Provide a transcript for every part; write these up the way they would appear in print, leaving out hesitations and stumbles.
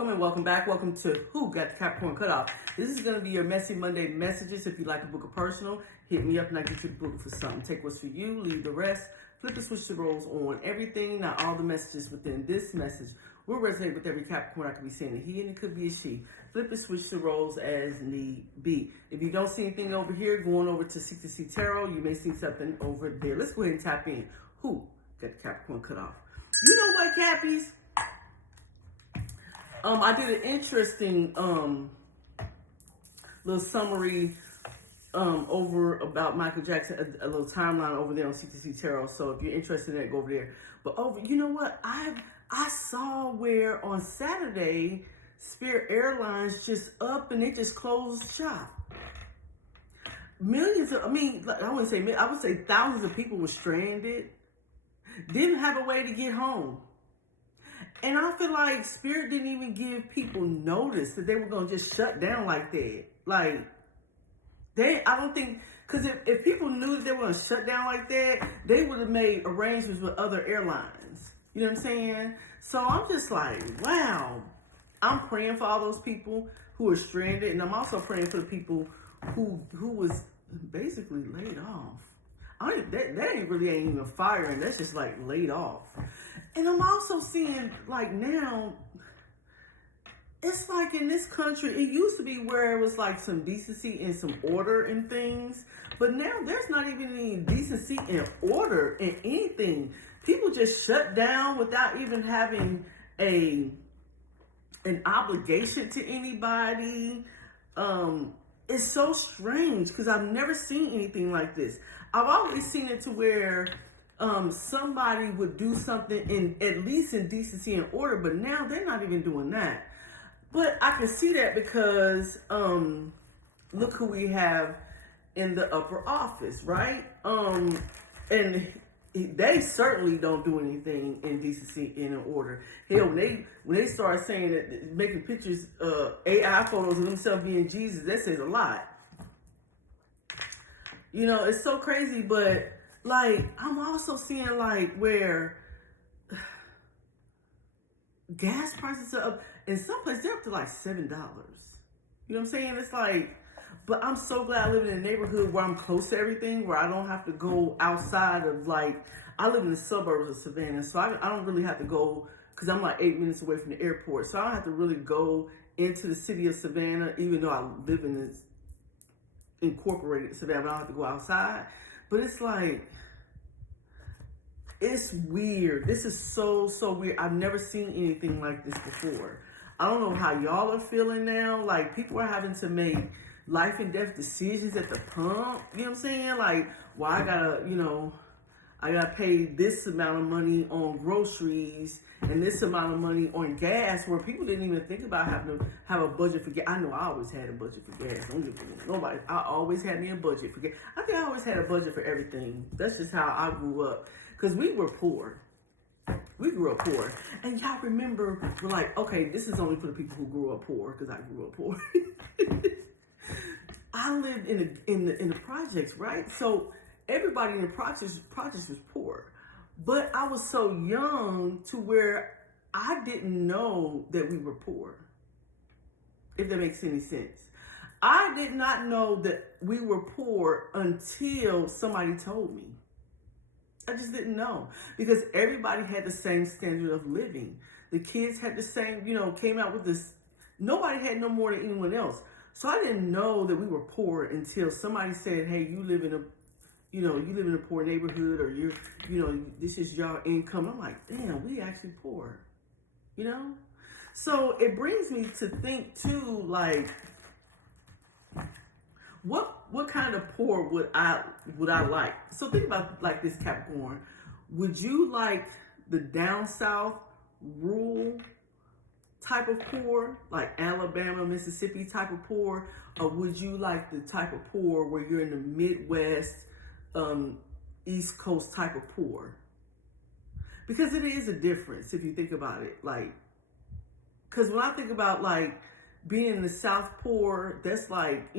welcome and welcome back. Welcome to Who Got the Capricorn Cutoff. This is going to be your Messy Monday messages. If you like a book of personal, hit me up and I get you the book for something. Take what's for you, leave the rest. Flip and switch the roles on everything. Now, all the messages within this message will resonate with every Capricorn. I could be saying a he and it could be a she. Flip and switch the roles as need be. If you don't see anything over here, going over to Seek to See Tarot, you may see something over there. Let's go ahead and tap in. Who got the Capricorn Cutoff? You know what, Cappies? I did an interesting little summary over about Michael Jackson, a little timeline over there on C2C Tarot. So if you're interested in that, go over there. But you know what? I saw where on Saturday, Spirit Airlines just up and they just closed shop. Millions of, I would say thousands of people were stranded, didn't have a way to get home. And I feel like Spirit didn't even give people notice that they were going to just shut down like that. I don't think, because if people knew that they were going to shut down like that, they would have made arrangements with other airlines. You know what I'm saying? So I'm just like, wow. I'm praying for all those people who are stranded. And I'm also praying for the people who was basically laid off. That ain't even firing. That's just like laid off. And I'm also seeing like now, it's like in this country, it used to be where it was like some decency and some order in things. But now there's not even any decency and order in anything. People just shut down without even having an obligation to anybody. It's so strange because I've never seen anything like this. I've always seen it to where somebody would do something at least in decency and order, but now they're not even doing that. But I can see that because look who we have in the upper office, right? And they certainly don't do anything in decency and in order. Hell, when they start saying that, making pictures, AI photos of themselves being Jesus, that says a lot. You know, it's so crazy, but like, I'm also seeing like where gas prices are up. In some places, they're up to like $7. You know what I'm saying? It's like, but I'm so glad I live in a neighborhood where I'm close to everything, where I don't have to go outside of like, I live in the suburbs of Savannah, so I don't really have to go, because I'm like 8 minutes away from the airport. So I don't have to really go into the city of Savannah, even though I live in this incorporated Savannah, but I don't have to go outside. But it's like, it's weird. This is so weird. I've never seen anything like this before. I don't know how y'all are feeling now. Like, people are having to make life and death decisions at the pump. You know what I'm saying? Like, well, I gotta pay this amount of money on groceries and this amount of money on gas, where people didn't even think about having to have a budget for gas. I know I always had a budget for gas. Don't give nobody. I always had me a budget for gas. I think I always had a budget for everything. That's just how I grew up. Because we were poor. We grew up poor. And y'all remember, we're like, okay, this is only for the people who grew up poor, because I grew up poor. I lived in the projects, right? So everybody in the projects was poor. But I was so young to where I didn't know that we were poor, if that makes any sense. I did not know that we were poor until somebody told me. I just didn't know, because everybody had the same standard of living. The kids had the same, came out with this. Nobody had no more than anyone else. So I didn't know that we were poor until somebody said, hey, you live in a poor neighborhood, or this is your income. I'm like, damn, we actually poor, So it brings me to think too, like, what kind of poor would I like? So think about like this, Capricorn. Would you like the down south rural type of poor, like Alabama, Mississippi type of poor, or would you like the type of poor where you're in the Midwest, East Coast type of poor? Because it is a difference if you think about it. Like, because when I think about like being in the South poor, that's like,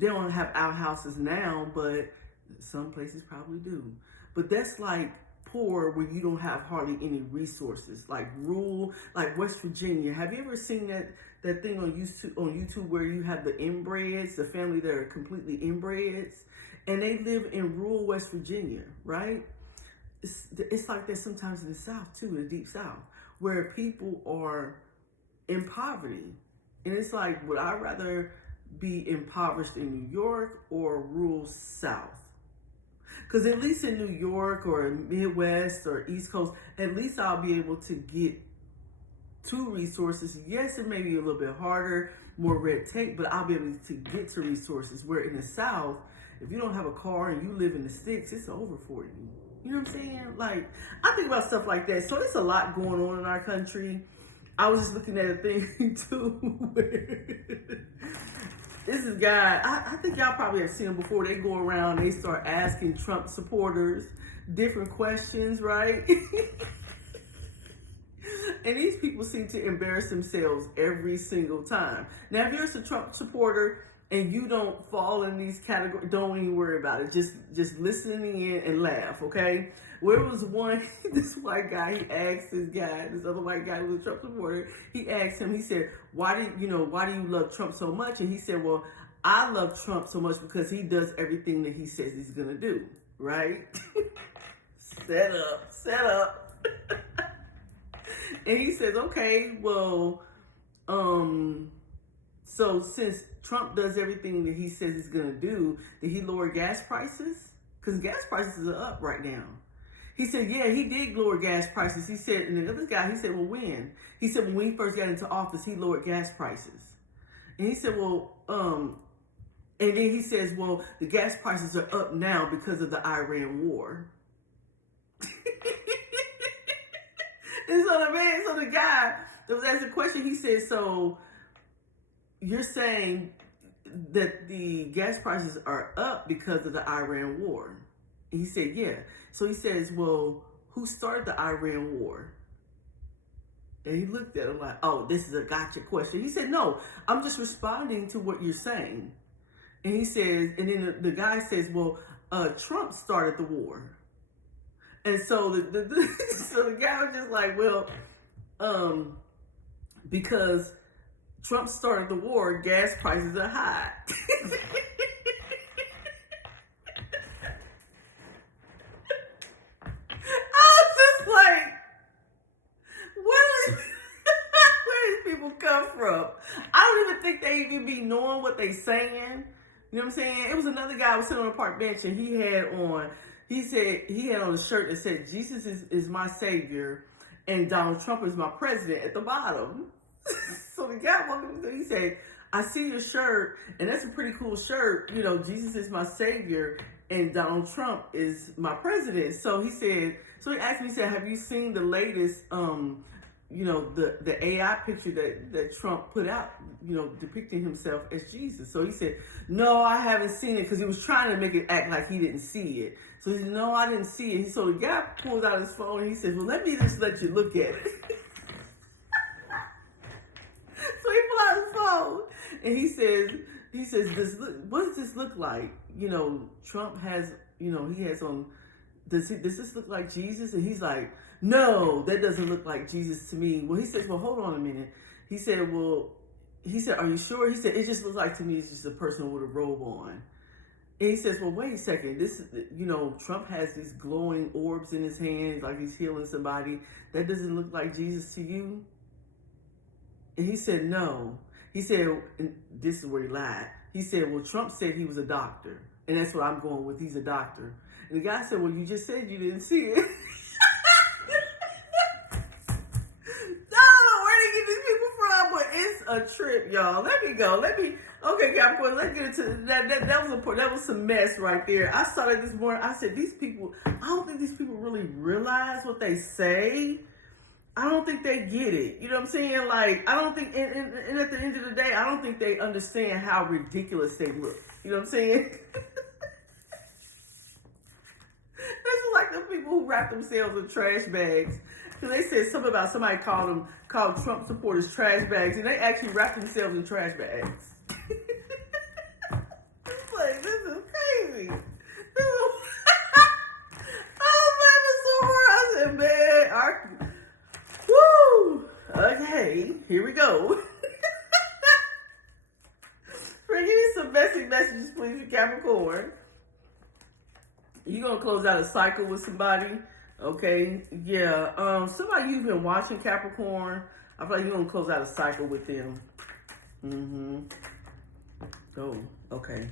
they don't have outhouses now, but some places probably do. But that's like poor where you don't have hardly any resources, like rural, like West Virginia. Have you ever seen that thing on YouTube where you have the inbreds, the family that are completely inbreds, and they live in rural West Virginia, right? It's like that sometimes in the South too, in the deep South, where people are in poverty. And it's like, would I rather be impoverished in New York or rural South? Because at least in New York or Midwest or East Coast, at least I'll be able to get to resources. Yes, it may be a little bit harder, more red tape, but I'll be able to get to resources. Where in the South, if you don't have a car and you live in the sticks, it's over for you. You know what I'm saying? Like, I think about stuff like that. So it's a lot going on in our country. I was just looking at a thing too where this is a guy, I think y'all probably have seen him before. They go around, they start asking Trump supporters different questions, right? And these people seem to embarrass themselves every single time. Now, if you're a Trump supporter and you don't fall in these categories, don't even worry about it. Just listening in and laugh, okay? Where was one, this white guy, he asked this other white guy who was a Trump supporter, he asked him, he said, why do you love Trump so much? And he said, well, I love Trump so much because he does everything that he says he's gonna do, right? Set up. And he says, okay, well, so since Trump does everything that he says he's gonna do, did he lower gas prices? Because gas prices are up right now. He said, yeah, he did lower gas prices. He said, and the other guy, he said, well, when? He said, when he first got into office, he lowered gas prices. And he said, well, and then he says, well, the gas prices are up now because of the Iran war. And so the guy that was asking the question, he said, so you're saying that the gas prices are up because of the Iran war? And he said, yeah. So he says, well, who started the Iran war? And he looked at him like, oh, this is a gotcha question. He said, no, I'm just responding to what you're saying. And he says, and then the guy says, well, Trump started the war. And so so the guy was just like, well, because Trump started the war, gas prices are high. From. I don't even think they even be knowing what they saying. You know what I'm saying? It was another guy who was sitting on a park bench and he had on a shirt that said, Jesus is my savior and Donald Trump is my president at the bottom. So the guy walked up and he said, I see your shirt and that's a pretty cool shirt. You know, Jesus is my savior and Donald Trump is my president. So he asked me, he said, have you seen the latest the AI picture that Trump put out, depicting himself as Jesus? So he said, no, I haven't seen it, because he was trying to make it act like he didn't see it. So he said, no, I didn't see it. So the guy pulls out his phone and he says, well, let me just let you look at it. So he pulls out his phone and he says, what does this look like? Trump has, he has on, does this look like Jesus? And he's like, no, that doesn't look like Jesus to me. Well, he says, well, hold on a minute. He said, are you sure? He said, it just looks like to me it's just a person with a robe on. And he says, well, wait a second. This is, Trump has these glowing orbs in his hands, like he's healing somebody. That doesn't look like Jesus to you? And he said, no. He said, and this is where he lied. He said, well, Trump said he was a doctor. And that's what I'm going with. He's a doctor. And the guy said, well, you just said you didn't see it. A trip, y'all. Let me go. Okay, Capricorn, let's get into that was some mess right there. I saw that this morning. I said, these people, I don't think these people really realize what they say. I don't think they get it. You know what I'm saying? Like, I don't think, and at the end of the day, I don't think they understand how ridiculous they look. You know what I'm saying? This is like the people who wrap themselves in trash bags. So they said something about somebody called Trump supporters trash bags, and they actually wrapped themselves in trash bags. It's like, this is crazy. Oh, man, it's so Here we go. Give me some basic messages, please, for Capricorn. You're going to close out a cycle with somebody. Okay. Yeah. Somebody you've been watching, Capricorn. I feel like you're going to close out a cycle with them. Mm-hmm. Oh, okay.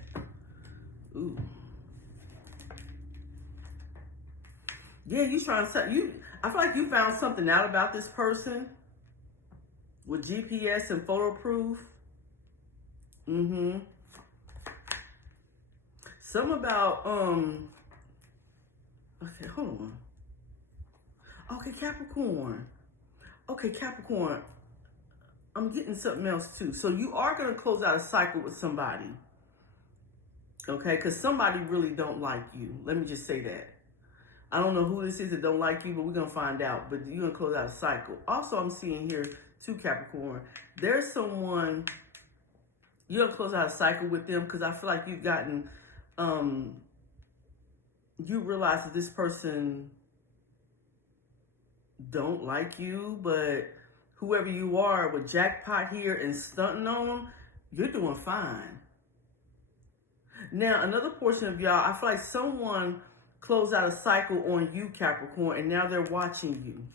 Ooh. Yeah, you trying to I feel like you found something out about this person with GPS and photo proof. Mm-hmm. Some about okay, hold on. Okay, Capricorn. Okay, Capricorn. I'm getting something else too. So you are gonna close out a cycle with somebody. Okay, because somebody really don't like you. Let me just say that. I don't know who this is that don't like you, but we're going to find out. But you're going to close out a cycle. Also, I'm seeing here, too, Capricorn, there's someone, you're going to close out a cycle with them because I feel like you've gotten, you realize that this person don't like you, but whoever you are with jackpot here and stunting on them, you're doing fine. Now, another portion of y'all, I feel like someone close out a cycle on you, Capricorn, and now they're watching you.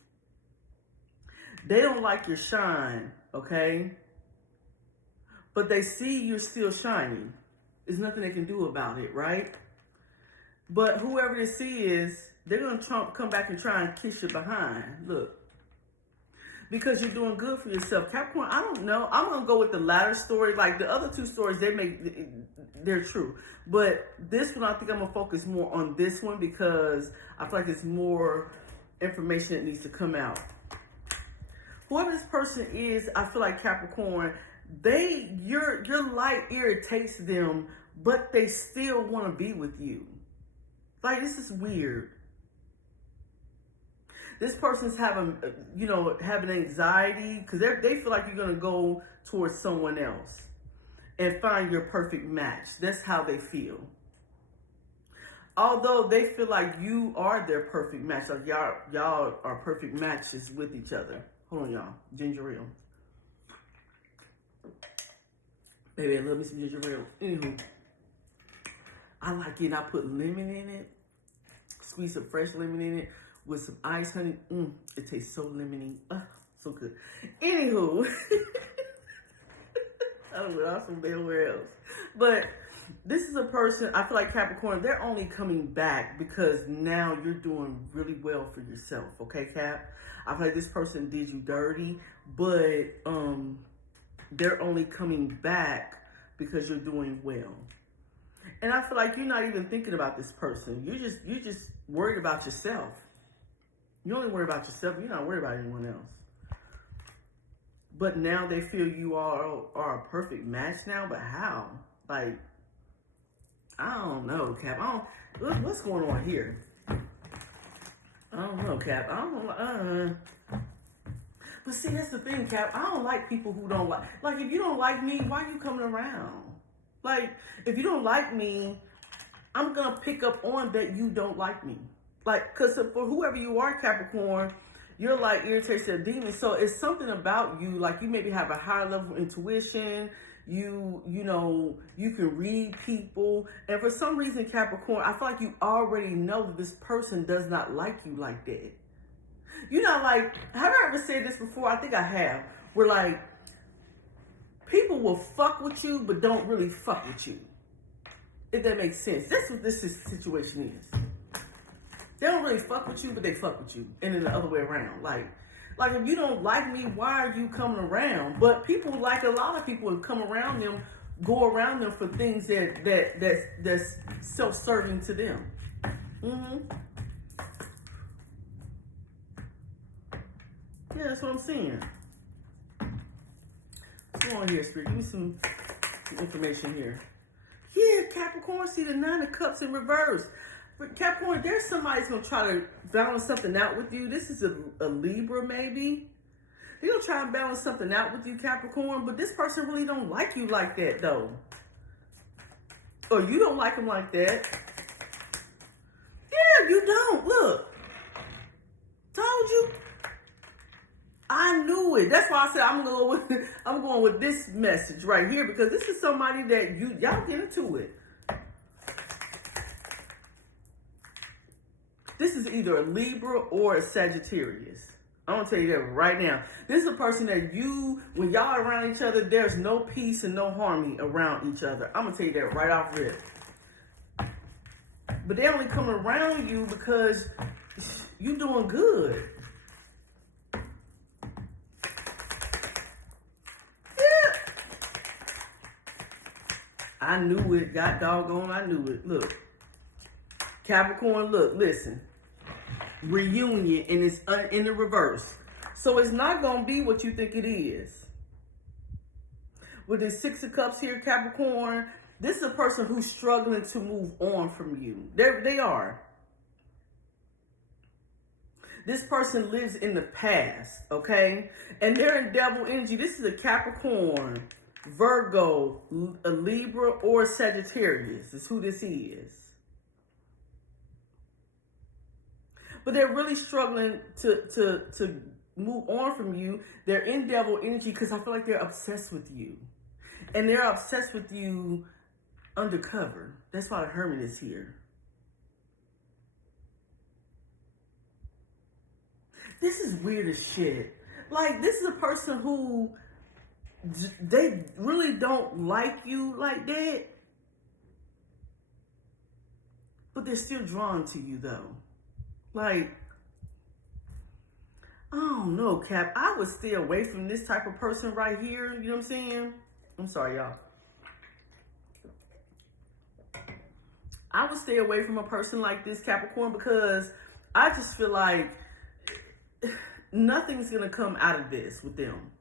They don't like your shine, okay? But they see you're still shining. There's nothing they can do about it, right? But whoever they see is, they're going to come back and try and kiss you behind. Look. Because you're doing good for yourself. Capricorn, I don't know. I'm going to go with the latter story. Like the other two stories, they're true. But this one, I think I'm going to focus more on this one because I feel like it's more information that needs to come out. Whoever this person is, I feel like Capricorn, your light irritates them, but they still want to be with you. Like, this is weird. This person's having anxiety because they feel like you're going to go towards someone else and find your perfect match. That's how they feel. Although they feel like you are their perfect match. Like y'all are perfect matches with each other. Hold on, y'all. Ginger ale. Baby, I love me some ginger ale. Anywho, I like it and I put lemon in it. Squeeze some fresh lemon in it. With some ice, honey. It tastes so lemony. So good. Anywho. I don't know. I'm from nowhere else. But this is a person, I feel like Capricorn, they're only coming back because now you're doing really well for yourself. Okay, Cap? I feel like this person did you dirty, but they're only coming back because you're doing well. And I feel like you're not even thinking about this person. You're just worried about yourself. You only worry about yourself. You're not worried about anyone else. But now they feel you are a perfect match now. But how? Like, I don't know, Cap. What's going on here? I don't know, Cap. I don't But see, that's the thing, Cap. I don't like people who don't like. Like, if you don't like me, why are you coming around? Like, if you don't like me, I'm gonna pick up on that you don't like me. Like, because for whoever you are, Capricorn, you're like irritation of demons. So it's something about you, like you maybe have a higher level of intuition. You can read people. And for some reason, Capricorn, I feel like you already know that this person does not like you like that. You know, like, have I ever said this before? I think I have. Where like, people will fuck with you, but don't really fuck with you. If that makes sense. That's what this situation is. They don't really fuck with you, but they fuck with you. And then the other way around. Like if you don't like me, why are you coming around? But people, like a lot of people, come around them, go around them for things that's self-serving to them. Mm-hmm. Yeah, that's what I'm seeing. What's going on here, Spirit? Give me some information here. Yeah, Capricorn, see the 9 of Cups in reverse. But Capricorn, there's somebody's going to try to balance something out with you. This is a Libra, maybe. They're going to try and balance something out with you, Capricorn. But this person really don't like you like that, though. Or you don't like them like that. Yeah, you don't. Look. Told you. I knew it. That's why I said I'm going with this message right here, because this is somebody that y'all get into it. This is either a Libra or a Sagittarius. I'm gonna tell you that right now. This is a person that when y'all around each other, there's no peace and no harmony around each other. I'm gonna tell you that right off rip. But they only come around you because you doing good. Yeah. I knew it. God doggone, I knew it. Look. Capricorn, look, listen. Reunion, and it's in the reverse. So it's not going to be what you think it is. With the Six of Cups here, Capricorn, this is a person who's struggling to move on from you. They are. This person lives in the past, okay? And they're in devil energy. This is a Capricorn, Virgo, a Libra, or a Sagittarius is who this is. But they're really struggling to move on from you. They're in devil energy because I feel like they're obsessed with you. And they're obsessed with you undercover. That's why the Hermit is here. This is weird as shit. Like, this is a person who, they really don't like you like that. But they're still drawn to you, though. Like, I don't know, Cap. I would stay away from this type of person right here. You know what I'm saying? I'm sorry, y'all. I would stay away from a person like this, Capricorn, because I just feel like nothing's going to come out of this with them.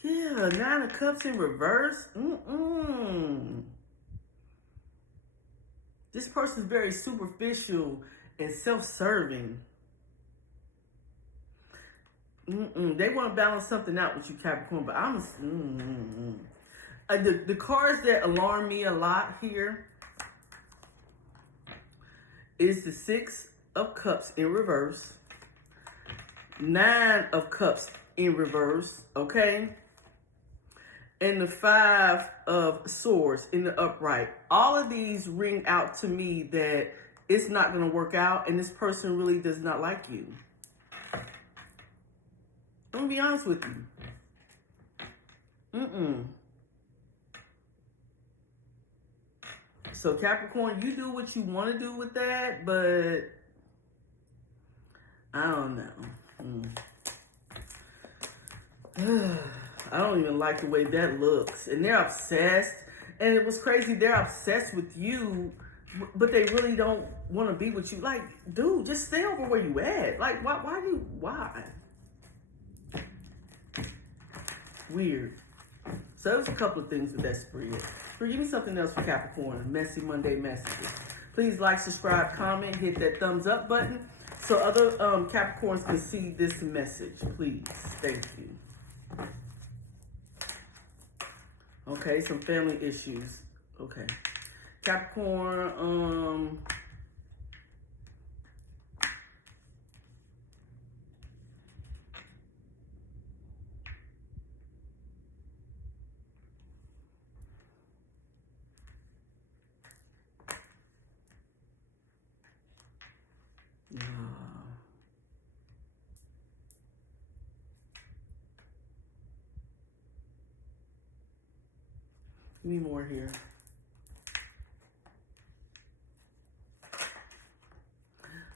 Yeah, 9 of Cups in reverse. This person's very superficial and self-serving. They want to balance something out with you, Capricorn, but I'm... The cards that alarm me a lot here is the 6 of Cups in reverse, 9 of Cups in reverse, okay? And the 5 of Swords in the upright. All of these ring out to me that it's not going to work out, and this person really does not like you. I'm going to be honest with you. So Capricorn, you do what you want to do with that, but I don't know. I don't even like the way that looks. And they're obsessed. And it was crazy. They're obsessed with you, but they really don't want to be with you. Like, dude, just stay over where you at. Like, why? Weird. So there's a couple of things with that spread. Spread, give me something else for Capricorn. Messy Monday messages. Please like, subscribe, comment, hit that thumbs up button so other Capricorns can see this message. Please. Thank you. Okay, some family issues. Okay. Capricorn, give me more here.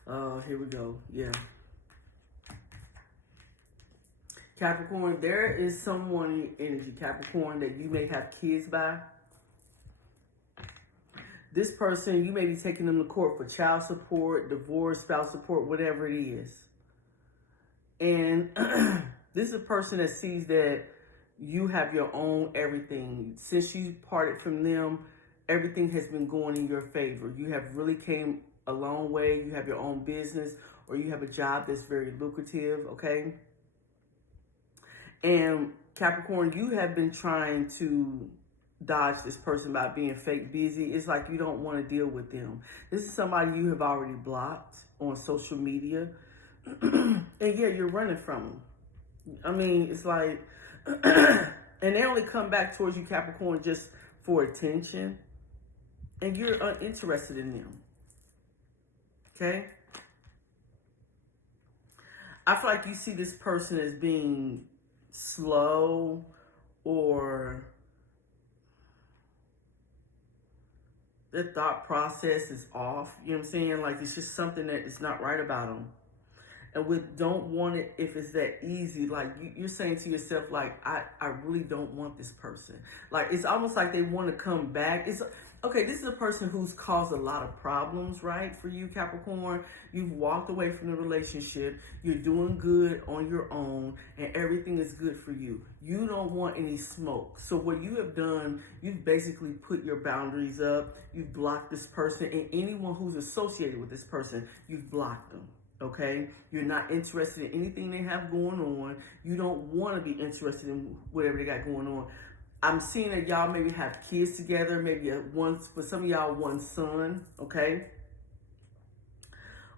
Oh, here we go. Yeah. Capricorn, there is someone in energy, Capricorn, that you may have kids by. This person, you may be taking them to court for child support, divorce, spouse support, whatever it is. And this is a person that sees that you have your own everything. Since you parted from them, everything has been going in your favor. You have really came a long way. You have your own business, or you have a job that's very lucrative, okay? And Capricorn, you have been trying to dodge this person by being fake busy. It's like you don't want to deal with them. This is somebody you have already blocked on social media. And yeah, you're running from them. I mean, it's like, and they only come back towards you, Capricorn, just for attention. And you're uninterested in them. Okay? I feel like you see this person as being slow, or their thought process is off. You know what I'm saying? Like, it's just something that is not right about them. And we don't want it if it's that easy. Like, you're saying to yourself, like, I really don't want this person. Like, it's almost like they want to come back. It's okay, this is a person who's caused a lot of problems, right, for you, Capricorn. You've walked away from the relationship. You're doing good on your own, and everything is good for you. You don't want any smoke. So what you have done, you've basically put your boundaries up. You've blocked this person, and anyone who's associated with this person, you've blocked them. Okay, you're not interested in anything they have going on. You don't want to be interested in whatever they got going on. I'm seeing that y'all maybe have kids together, maybe for some of y'all, one son, okay?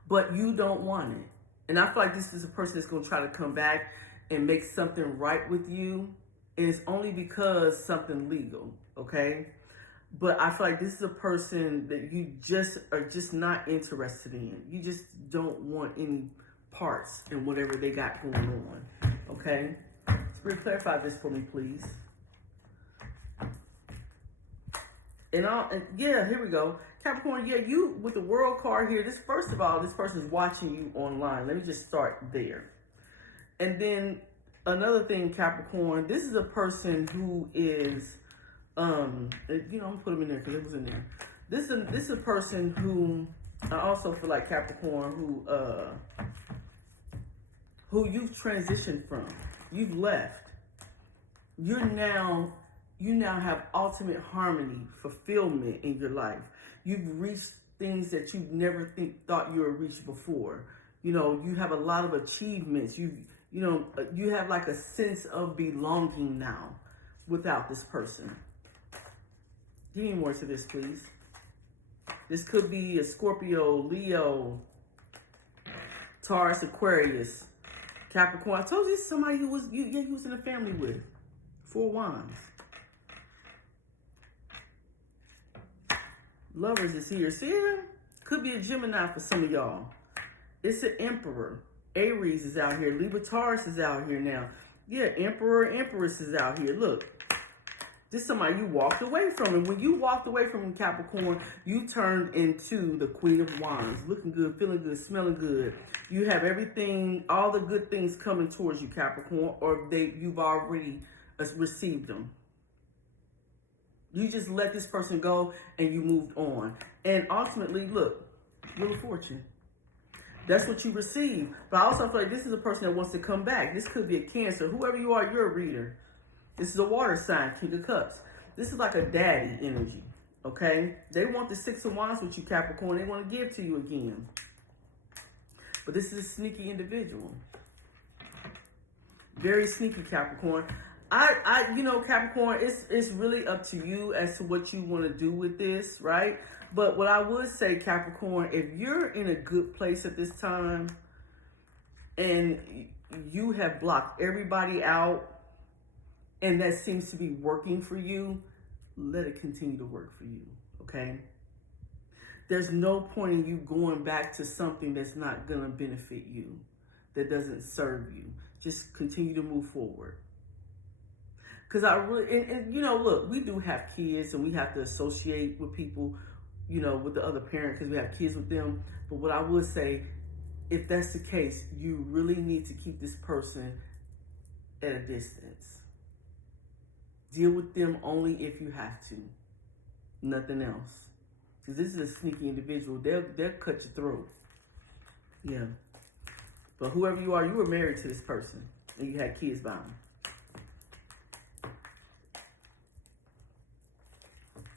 But you don't want it. And I feel like this is a person that's going to try to come back and make something right with you. And it's only because something legal, okay? But I feel like this is a person that you just are just not interested in. You just don't want any parts in whatever they got going on, okay? Spirit, clarify this for me, please. And yeah, here we go. Capricorn, yeah, you, with the World card here, first of all, this person is watching you online. Let me just start there. And then another thing, Capricorn, this is a person who is, I'm gonna put them in there because it was in there. This is a person who, I also feel like, Capricorn, who you've transitioned from. You've left. You now have ultimate harmony, fulfillment in your life. You've reached things that you never thought you would reach before. You know, you have a lot of achievements. You have like a sense of belonging now without this person. Give me more to this, please. This could be a Scorpio, Leo, Taurus, Aquarius, Capricorn. I told you somebody who was you was in a family with. 4 Wands. Lovers is here. See it? Could be a Gemini for some of y'all. It's an Emperor. Aries is out here. Libra, Taurus is out here now. Yeah, Emperor, Empress is out here. Look. This is somebody you walked away from. And when you walked away from Capricorn, you turned into the Queen of Wands. Looking good, feeling good, smelling good. You have everything, all the good things coming towards you, Capricorn, or you've already received them. You just let this person go and you moved on. And ultimately, look, Wheel of Fortune. That's what you receive. But I also feel like this is a person that wants to come back. This could be a Cancer. Whoever you are, you're a reader. This is a water sign, King of Cups. This is like a daddy energy, okay? They want the 6 of Wands with you, Capricorn. They want to give to you again. But this is a sneaky individual. Very sneaky, Capricorn. Capricorn, it's really up to you as to what you want to do with this, right? But what I would say, Capricorn, if you're in a good place at this time and you have blocked everybody out and that seems to be working for you, let it continue to work for you, okay? There's no point in you going back to something that's not going to benefit you, that doesn't serve you. Just continue to move forward. Because look, we do have kids and we have to associate with people, with the other parent because we have kids with them. But what I would say, if that's the case, you really need to keep this person at a distance. Deal with them only if you have to. Nothing else. Because this is a sneaky individual. They'll cut your throat. Yeah. But whoever you are, you were married to this person. And you had kids by them.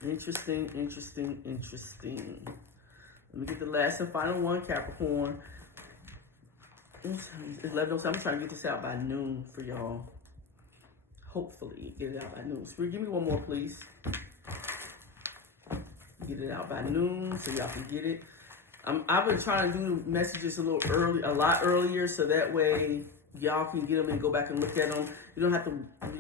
Interesting. Let me get the last and final one, Capricorn. It's 11:07. I'm trying to get this out by noon for y'all. Hopefully, get it out by noon. Spirit, give me one more, please. Get it out by noon so y'all can get it. I've been trying to do messages a lot earlier, so that way y'all can get them and go back and look at them. You don't have to,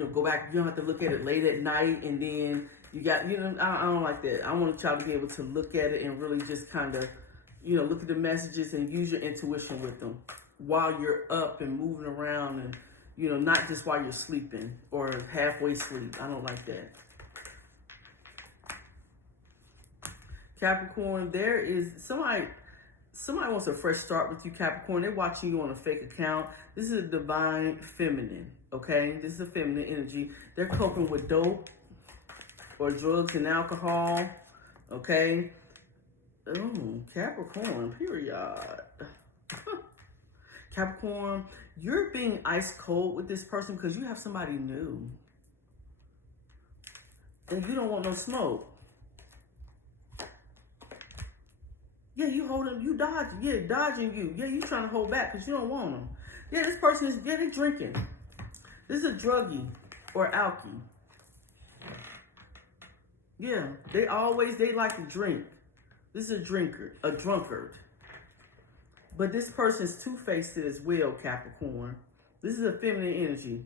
go back. You don't have to look at it late at night, and then you got, I don't like that. I want y'all to be able to look at it and really just kind of, look at the messages and use your intuition with them while you're up and moving around, and not just while you're sleeping or halfway sleep. I don't like that. Capricorn, there is somebody wants a fresh start with you, Capricorn. They're watching you on a fake account. This is a divine feminine, okay? This is a feminine energy. They're coping with dope or drugs and alcohol, okay? Oh, Capricorn, period. Capricorn, you're being ice cold with this person because you have somebody new. And you don't want no smoke. Yeah, you dodging you. Yeah, you trying to hold back because you don't want them. Yeah, this person is, they're drinking. This is a druggie or alky. Yeah, they like to drink. This is a drunkard. But this person's two-faced as well, Capricorn. This is a feminine energy.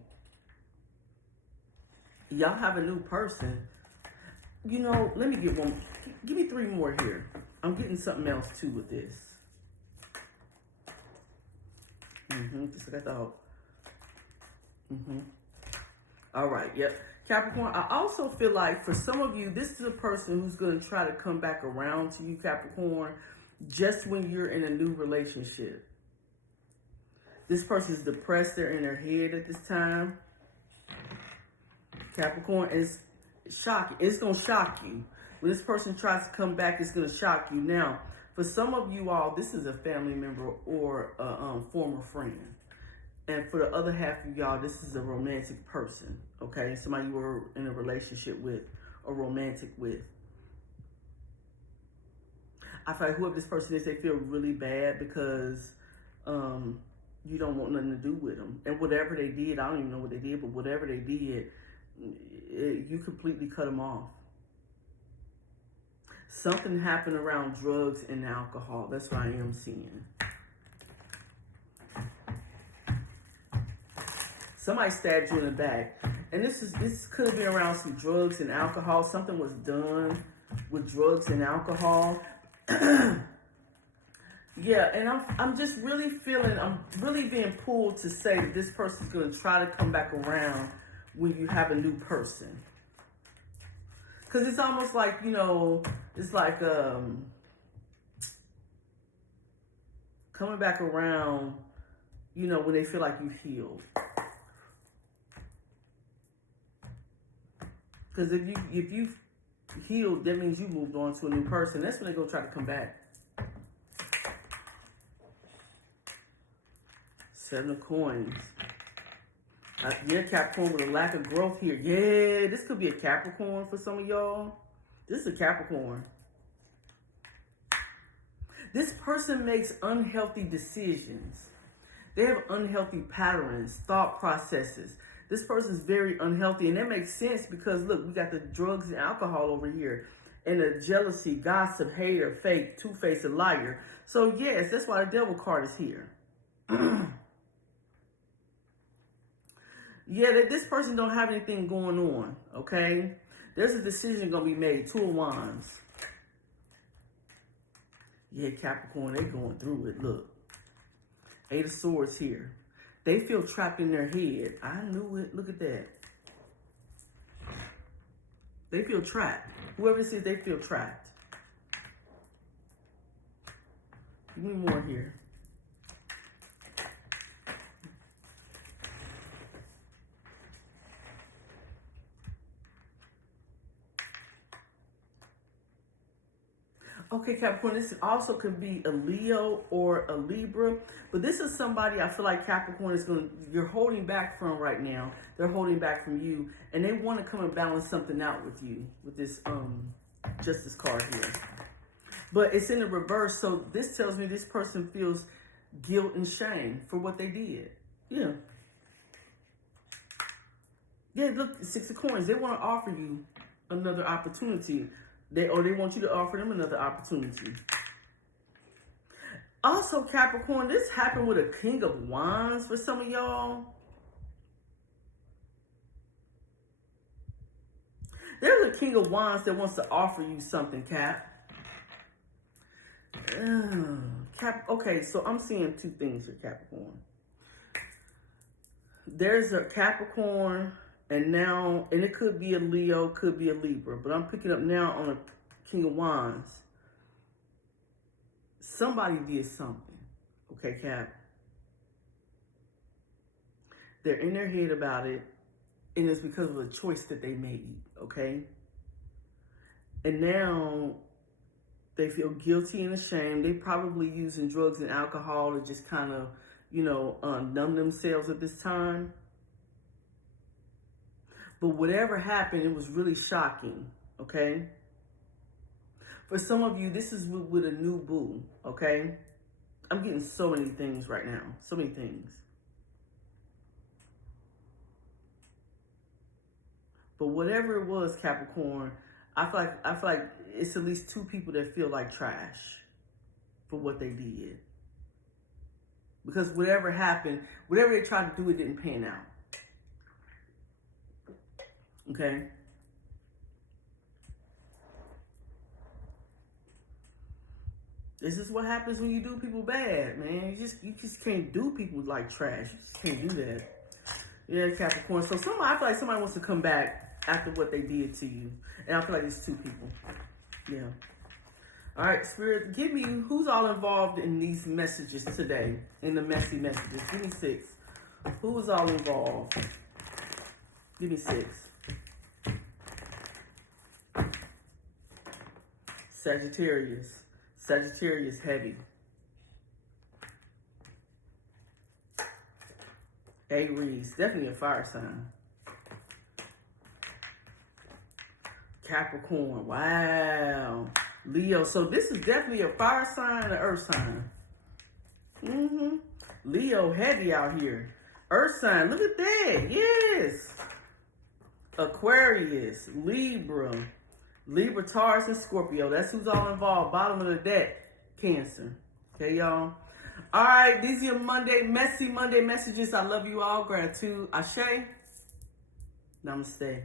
Y'all have a new person. Let me get one. Give me 3 more here. I'm getting something else too with this. Just like I thought. All right, yep. Capricorn, I also feel like for some of you, this is a person who's going to try to come back around to you, Capricorn, just when you're in a new relationship. This person's depressed. They're in their head at this time. Capricorn, is shocking. It's going to shock you. When this person tries to come back, it's going to shock you. Now, for some of you all, this is a family member or a former friend. And for the other half of y'all, this is a romantic person, okay? Somebody you were in a relationship with or romantic with. I feel like whoever this person is, they feel really bad because you don't want nothing to do with them. And whatever they did, I don't even know what they did, but whatever they did, you completely cut them off. Something happened around drugs and alcohol. That's what I am seeing. Somebody stabbed you in the back. And this could have been around some drugs and alcohol. Something was done with drugs and alcohol. Yeah, and I'm just really feeling, I'm really being pulled to say that this person's going to try to come back around when you have a new person. Because it's almost like, it's like coming back around, when they feel like you've healed. Because if you've healed, that means you moved on to a new person. That's when they're going to try to come back. 7 of coins. Yeah, Capricorn with a lack of growth here. Yeah, this could be a Capricorn for some of y'all. This is a Capricorn. This person makes unhealthy decisions. They have unhealthy patterns, thought processes. This person's very unhealthy. And that makes sense because, look, we got the drugs and alcohol over here. And the jealousy, gossip, hater, fake, two-faced, a liar. So, yes, that's why the devil card is here. Yeah, that this person don't have anything going on, okay? There's a decision going to be made. 2 of Wands. Yeah, Capricorn, they going through it. Look. 8 of Swords here. They feel trapped in their head. I knew it. Look at that. They feel trapped. Whoever this is, they feel trapped. Give me more here. Okay, Capricorn, this also could be a Leo or a Libra, but this is somebody I feel like Capricorn you're holding back from right now. They're holding back from you, and they want to come and balance something out with you with this Justice card here. But it's in the reverse, so this tells me this person feels guilt and shame for what they did. Yeah. Yeah, look, 6 of Coins. They want to offer you another opportunity. They want you to offer them another opportunity. Also, Capricorn, this happened with a King of Wands for some of y'all. There's a King of Wands that wants to offer you something, Cap. Okay, so I'm seeing two things for Capricorn. There's a Capricorn, and it could be a Leo, could be a Libra, but I'm picking up now on a King of Wands. Somebody did something, okay, Cap? They're in their head about it, and it's because of a choice that they made, okay? And now they feel guilty and ashamed. They probably using drugs and alcohol to just kind of, numb themselves at this time. But whatever happened, it was really shocking, okay? For some of you, this is with a new boo, okay? I'm getting so many things right now. So many things. But whatever it was, Capricorn, I feel like it's at least two people that feel like trash for what they did. Because whatever happened, whatever they tried to do, it didn't pan out. Okay? This is what happens when you do people bad, man. You just can't do people like trash. You just can't do that. Yeah, Capricorn. So I feel like somebody wants to come back after what they did to you. And I feel like it's two people. Yeah. All right, Spirit, give me who's all involved in these messages today, in the messy messages. Give me 6. Who's all involved? Give me 6. Sagittarius. Sagittarius heavy. Aries, definitely a fire sign. Capricorn, wow. Leo, so this is definitely a fire sign and an earth sign. Leo heavy out here. Earth sign, look at that, yes. Aquarius, Libra, Taurus, and Scorpio. That's who's all involved. Bottom of the deck, Cancer. Okay, y'all. All right, these are your messy Monday messages. I love you all. Gratitude. Ashe. Namaste.